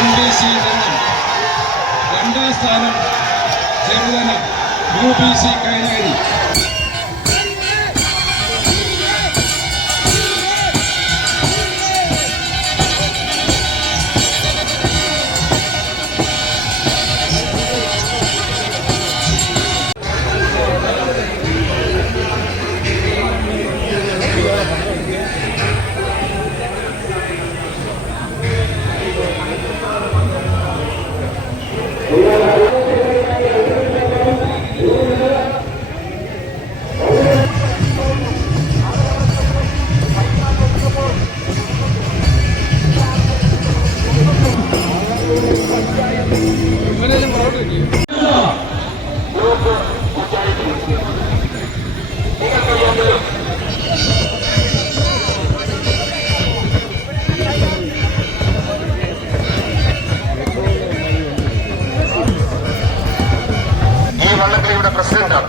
N B C തങ്ങൾ രണ്ടാം സ്ഥാനം Cheruthana U പ്രസിഡന്റാണ്.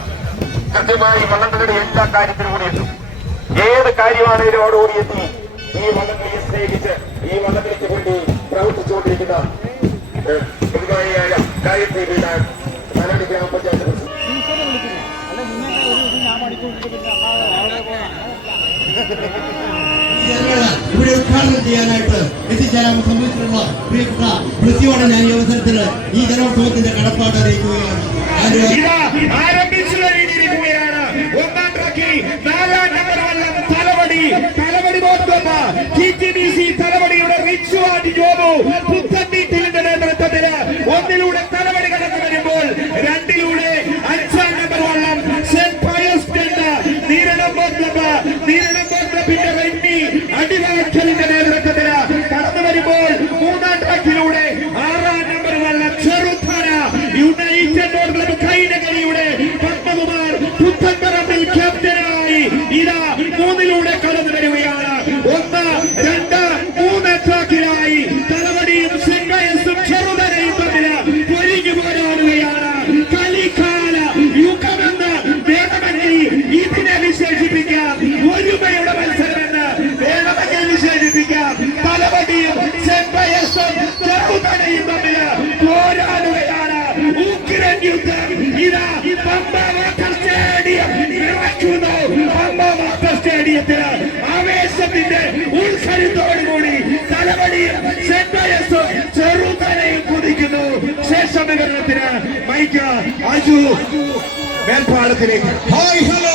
കൃത്യമായി വള്ളംകളിയുടെ എല്ലാ കാര്യത്തിനും കൂടി എത്തും ഏത് കാര്യമാണെങ്കിലും അവിടെ എത്തി? ഈ വള്ളംകളിയെ സ്നേഹിച്ച് ഈ വള്ളംകളിക്ക് വേണ്ടി പ്രവർത്തിച്ചുകൊണ്ടിരിക്കുന്ന ജനങ്ങൾ ഇവിടെ ഉദ്ഘാടനം ചെയ്യാനായിട്ട് എത്തിച്ചേരാൻ സംബന്ധിച്ചിട്ടുള്ള പ്രിയപ്പെട്ട വൃത്തിയോടെ ഞാൻ ഈ അവസരത്തിൽ ഈ ജനോത്സവത്തിന്റെ കടപ്പാട് അറിയിക്കുകയാണ്. ഇതാ ആരംഭിച്ചു. സ്റ്റേഡിയത്തിന് ആവേശത്തിന്റെ ഉത്സരിത്തോടുകൂടി തലവടിയും സെൻപയസും ചെറുതനയും കുതിക്കുന്നു. ശേഷം വിവരണത്തിന് മൈക്ക് അജു മേൽപ്പാലത്തിലേക്ക്. ഹായ് ഹലോ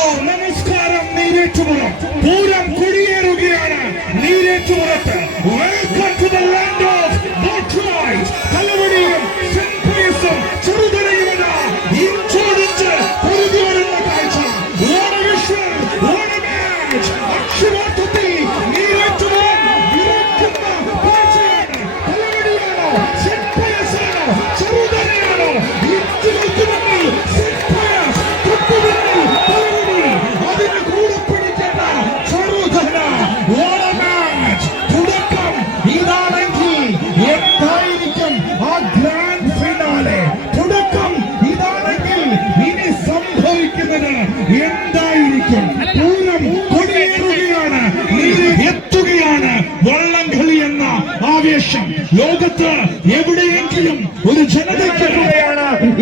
ലോകത്ത് എവിടെയെങ്കിലും ഒരു ജനതയ്ക്ക്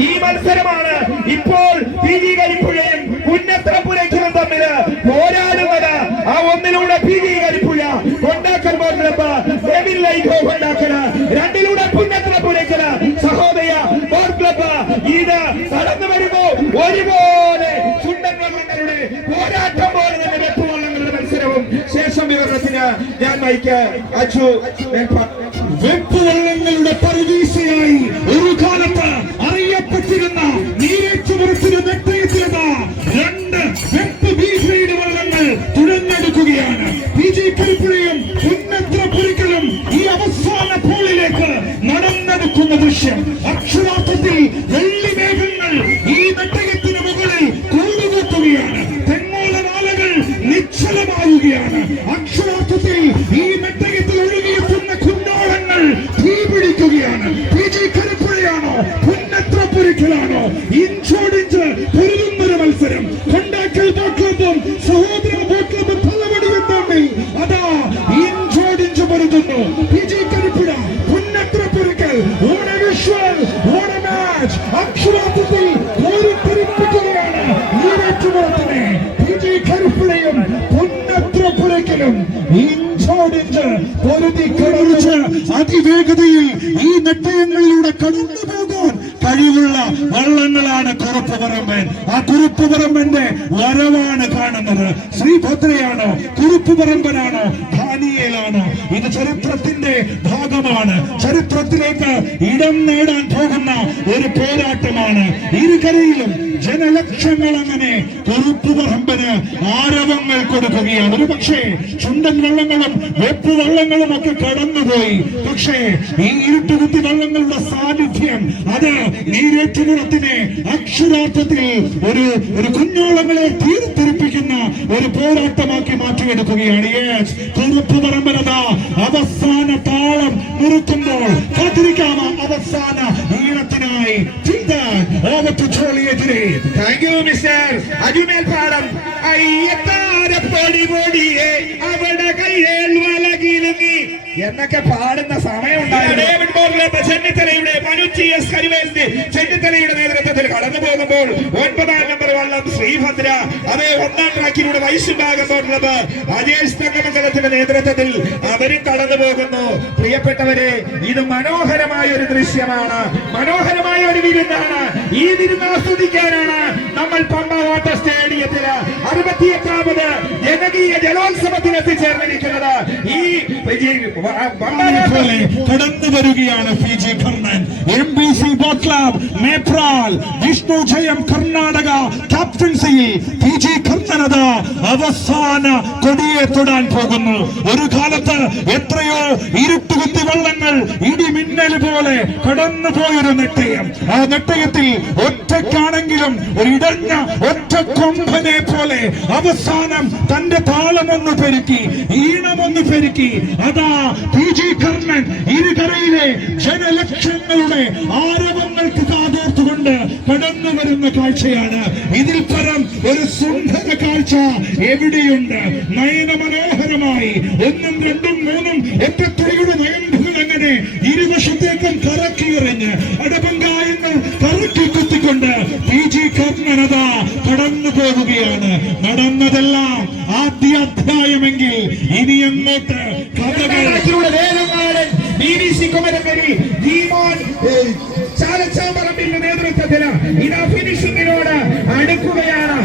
ഈ മത്സരമാണ്. ഇപ്പോൾ പി ജി കരിപ്പുഴയും തമ്മിൽ പോരാടുന്നത്. ആ ഒന്നിലൂടെ പി ജി രണ്ടിലൂടെ പുന്നത്തറപ്പുരയ്ക്കൽ സഹോദയ ക്ലബ്ബ് ഇത് നടന്നു വരുമ്പോ ഒരുപോലെ വള്ളങ്ങളുടെ പോരാട്ടം പോലെ തന്നെ വെപ്പുവള്ളങ്ങളുടെ മത്സരവും. ശേഷം വിവരണത്തിന് ഞാൻ മൈക്ക് അച്ചു உரு കുറുപ്പ് ധാനിയേലാണോ ഇത് ചരിത്രത്തിന്റെ ഭാഗമാണ്. ചരിത്രത്തിലേക്ക് ഇടം നേടാൻ പോകുന്ന ഒരു പോരാട്ടമാണ്. ഇരുകരയിലും ജനലക്ഷങ്ങൾ അങ്ങനെ കുറുപ്പ് പറമ്പന് ആരവങ്ങൾ കൊടുക്കുകയാണ്. ഒരു പക്ഷേ ചുണ്ടൻ വള്ളങ്ങളും വെപ്പ് വള്ളങ്ങളും ഒക്കെ കടന്നുപോയി. പക്ഷേ ഈ ഇരുട്ടുകുത്തി വള്ളങ്ങളുടെ സാന്നിധ്യം അത് നീരേറ്റുകുളത്തിനെ അക്ഷരാർത്ഥത്തിൽ ഒരു ഒരു കുഞ്ഞോളങ്ങളെ തീർത്തിരിപ്പിക്കുന്ന ഒരു പോരാട്ടമാക്കി മാറ്റിയെടുക്കുകയാണ്. Yes, കുറുപ്പ് അവസാന താളം മുറുക്കുമ്പോൾ കാത്തിരിക്കാമ? അവസാന ഈണത്തിനായി to താങ്ക് യു മിസ്റ്റർ അജുമേൽ പാടം അയ്യത്താരപ്പൊടി പൊടിയെ അവിടെ കയ്യേൽ എന്നൊക്കെ പാടുന്ന സമയമുണ്ടായിരുന്നു. ചെന്നിത്തലയുടെ മനുച്ചി എസ് കരിവേലിന്റെ ചെന്നിത്തലയുടെ നേതൃത്വത്തിൽ കടന്നു പോകുമ്പോൾ ഒൻപതാം നമ്പർ വള്ളം ശ്രീഭദ്ര അതേ ഒന്നാം ട്രാക്കിലൂടെ വൈശുഭാഗം തങ്കമംഗലത്തിന്റെ നേതൃത്വത്തിൽ അവരും കടന്നു പോകുന്നു. പ്രിയപ്പെട്ടവരെ ഇത് മനോഹരമായ ഒരു ദൃശ്യമാണ്. മനോഹരമായ ഒരു വിരുന്നാണ്. ഈ വിരുന്ന് ആസ്വദിക്കാനാണ് നമ്മൾ പമ്പ വാട്ടർ സ്റ്റേഡിയത്തിൽ അറുപത്തിയെട്ടാമത് ജനകീയ ജലോത്സവത്തിൽ എത്തിച്ചേർന്നിരിക്കുന്നത്. ഈ കടന്നു വരികയാണ് P G Karnan M B C boat club Mepral Vishnu ജയം കർണാടക ക്യാപ്റ്റൻസിയിൽ പി ജി കർണനത അവസാന കൊടിയെ തൊടാൻ പോകുന്നു. ഒരു കാലത്ത് എത്രയോ ഇരുട്ടുകുത്തി വള്ളങ്ങൾ ഇടിമിന്നൽ പോലെ കടന്നു പോയൊരു നെട്ടയം. ആ നെട്ടയത്തിൽ ഒറ്റക്കാണെങ്കിലും ഒരു ഇടഞ്ഞ ഒറ്റ കൊമ്പനെ പോലെ അവസാനം തന്റെ താളമൊന്ന് പെരുക്കി ഈണമൊന്ന് പെരുക്കി. അതാ പി ജി കർണൻ ഇരുകരയിലെ ജനലക്ഷങ്ങളുടെ ആരവങ്ങൾക്ക് കാതോർത്തുകൊണ്ട് കടന്നു വരുന്ന കാഴ്ചയാണ്. ഇതിൽ പരം ഒരു സുന്ദര കാഴ്ച എവിടെയുണ്ട്? നയന മനോഹരമായി ഒന്നും രണ്ടും മൂന്നും ഒറ്റത്തുളിയുടെ നയം അങ്ങനെ ഇരുവശത്തേക്കും കറക്കി എറിഞ്ഞ് അടപങ്കായങ്ങൾ കറക്കി കുത്തിക്കൊണ്ട് പി ജി കർണനത കടന്നു പോവുകയാണ്. നടന്നതെല്ലാം ആദ്യ അധ്യായമെങ്കിൽ ഇനി അങ്ങോട്ട് ഏഹ്, ചാലച്ചാമ്പറമ്പിന്റെ ഇതാ ഫിനിഷിംഗിനോട് അടുക്കുകയാണ്.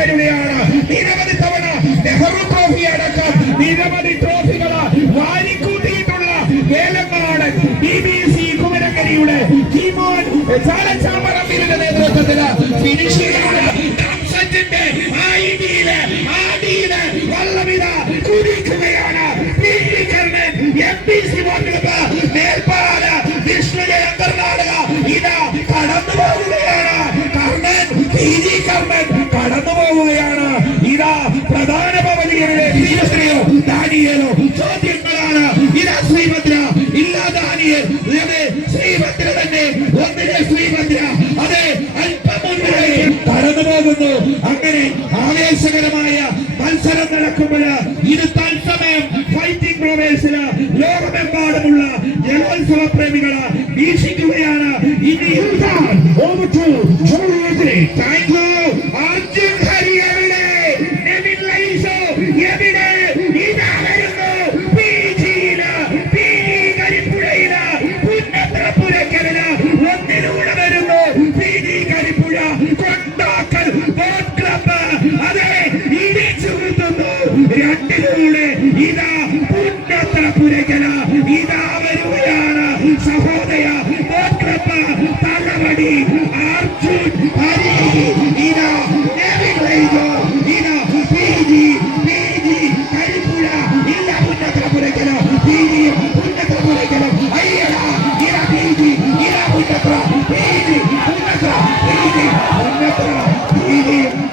വരികയാണ്. നിരവധി തവണ നെഹ്റു ട്രോഫി അടക്കം നിരവധി ട്രോഫികൾ വാരിക്കൂട്ടിയിട്ടുള്ള വേലങ്ങളാണ് ബി ബി സി കുമരകരിയുടെ ടീമോൻ ചാലച്ചാമ്പറമ്പിന്റെ നേതൃത്വത്തിൽ ഫിനിഷ് ചെയ്യാണ്. ഡാംസറ്റിന്റെ ആയിടിയിൽ ആടിയിൽ വള്ളമിത കുതിക്കുകയാണ്. എം പി സി വോട്ടെടുപ്പ് മേൽപ്പാല വിഷ്ണുജയ കർണാടക ഇതാ കടന്നു പോകുകയാണ് കർണൻ കടന്നു ദാനിയലോ ചോദ്യങ്ങളാണ് ഇതാ ശ്രീഭദ്ര ഇല്ല ദാനിയൽ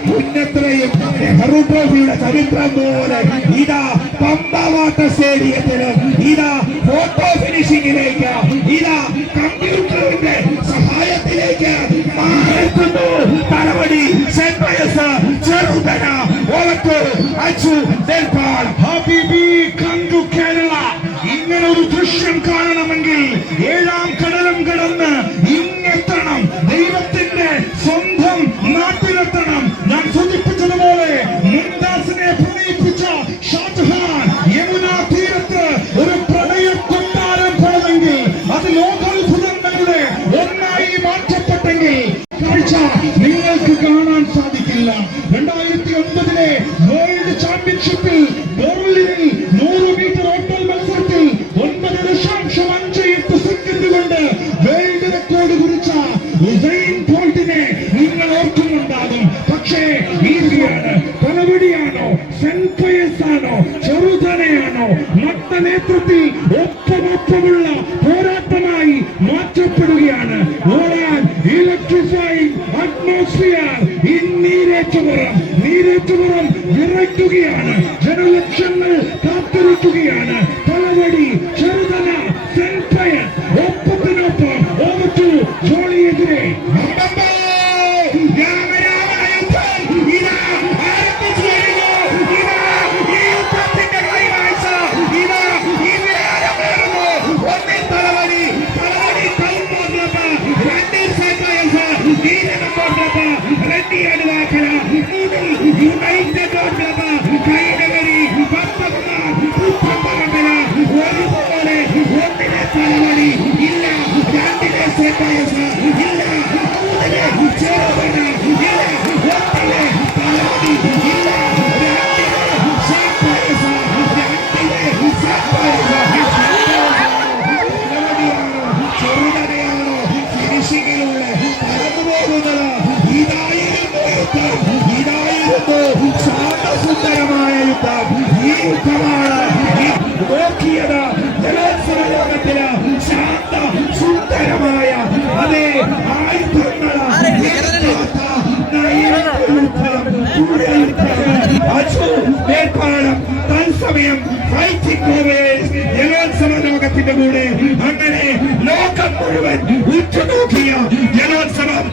പുന്നത്രയും നെഹ്റു ട്രോഫിയുടെ ചരിത്രം പോലെ ഇതാ പമ്പ വാട്ടർ ഇതാ ഫോട്ടോ ഫിനിഷിംഗിലേക്ക് ഇതാ കമ്പ്യൂട്ടറിന്റെ സഹായത്തിലേക്ക് മാറുന്നു തലവടി സെന്റ് പയസ് ചെറുതന അച്ചു നെൽപ്പാൾ ഹബീബി കണ്ടു കേരള ഇങ്ങനെ ഒരു ദൃശ്യം കാണണമെങ്കിൽ ഉസൈൻ തലവടിയാണോ സെൻഫയസാണോ ചെറുതനയാണോ നേതൃത്വത്തിൽ ഒപ്പമൊപ്പമുള്ള പോരാട്ടമായി മാറ്റപ്പെടുകയാണ്. ഓടാൻ ഇലക്ട്രിഫൈങ് അറ്റ്മോസ്ഫിയർ ഇന്നീരേറ്റുപുറം നീരേറ്റുപുറം വിറയ്ക്കുകയാണ്. ജനലക്ഷങ്ങൾ കാത്തിരിക്കുകയാണ്. യുദ്ധമാണ് നോക്കിയത് ജലോത്സവ ലോകത്തിൽ ശാന്ത സുന്ദരമായ അതേ മേൽപ്പാടം തത്സമയം ഫൈറ്റിംഗ് ജലോത്സവ ലോകത്തിന്റെ കൂടെ അങ്ങനെ ലോകം മുഴുവൻ ഉറ്റുനോക്കിയ ജലോത്സവം.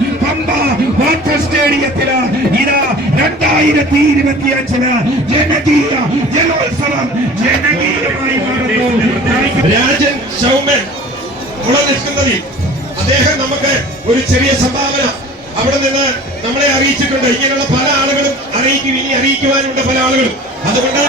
രണ്ടായിരത്തി ഇരുപത്തി അഞ്ചിന് ജനകീയ ജലോത്സവം ജനകീയമായി രാജൻ സൗമ്യൻ ഇവിടെ നിൽക്കുന്നതിൽ അദ്ദേഹം നമുക്ക് ഒരു ചെറിയ സംഭാവന അവിടെ നിന്ന് നമ്മളെ അറിയിച്ചിട്ടുണ്ട്. ഇങ്ങനെയുള്ള പല ആളുകളും അറിയിക്കും ഇനി അറിയിക്കുവാനുണ്ട് പല ആളുകളും. അതുകൊണ്ട്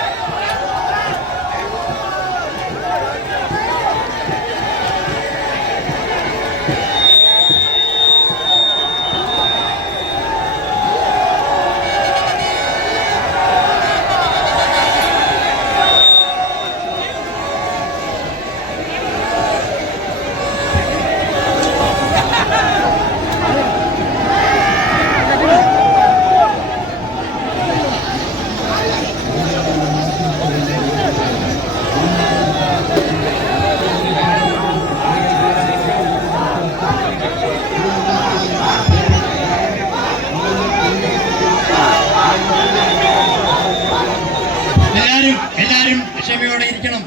ക്ഷമയോടെ ഇരിക്കണം.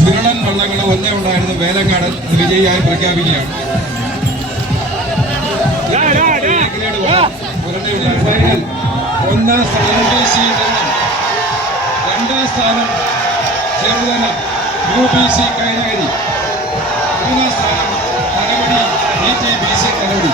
ചുരുളൻ വള്ളങ്ങൾ ഒന്നേ ഉണ്ടായിരുന്ന വേലങ്ങാട് വിജയിയായി പ്രഖ്യാപിക്കുകയാണ്. ഒന്നാം സ്ഥാനം ദേശീയ തരണം രണ്ടാം സ്ഥാനം Cheruthana U P C Kainakary മൂന്നാം സ്ഥാനം നടപടി E T B C Thalavady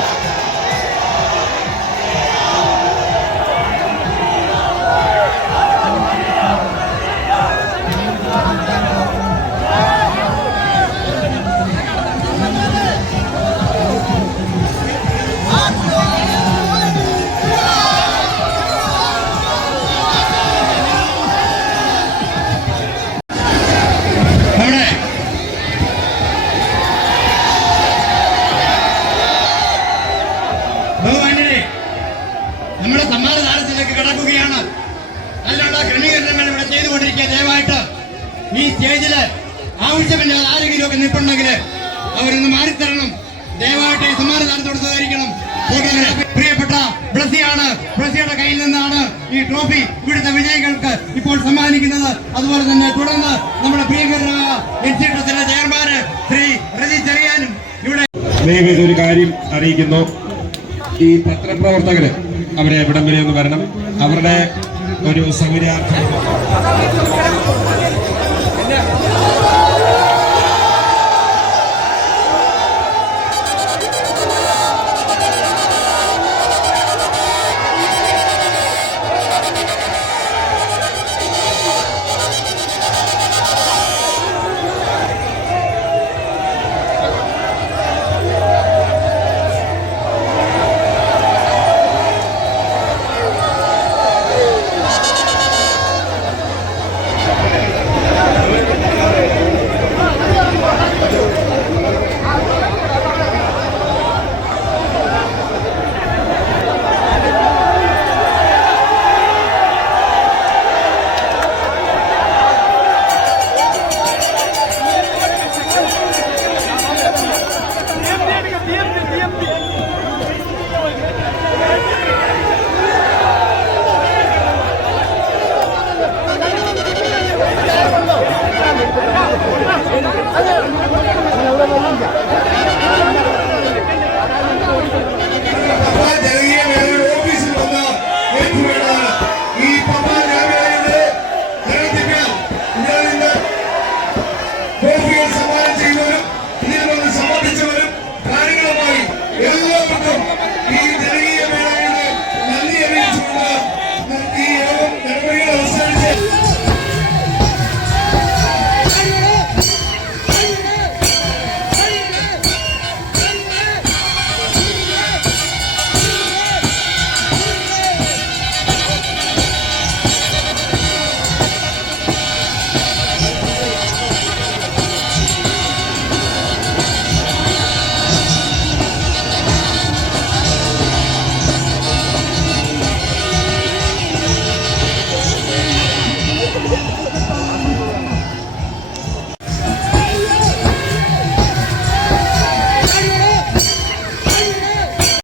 സമ്മാനദാനത്തിലേക്ക് കടക്കുകയാണ്. അതിനുള്ള ക്രമീകരണങ്ങൾ ഇവിടെ ചെയ്തുകൊണ്ടിരിക്കുക. ദയവായിട്ട് ഈ സ്റ്റേജിൽ ആവശ്യമില്ലാതെ ആരെങ്കിലുമൊക്കെ നിൽപ്പുണ്ടെങ്കിൽ അവരൊന്ന് മാറിത്തരണം. ദയവായിട്ട് ഈ സമ്മാനദാനത്തോട് സഹകരിക്കണം. പ്രിയപ്പെട്ട ബ്ലസിയാണ് ബ്ലസിയുടെ കയ്യിൽ നിന്നാണ് ഈ ട്രോഫി ഇവിടുത്തെ വിജയികൾക്ക് ഇപ്പോൾ സമ്മാനിക്കുന്നത്. അതുപോലെ തന്നെ തുടർന്ന് നമ്മുടെ പ്രിയങ്കരനായ ട്രസ്റ്റിന്റെ ചെയർമാന് ശ്രീ രജി ചെറിയാനും ഇവിടെ ഒരു കാര്യം അറിയിക്കുന്നു. ഈ പത്രപ്രവർത്തകര് അവരെ ഇവിടം വരെ ഒന്ന് വരണം. അവരുടെ ഒരു സൗകര്യാർത്ഥം.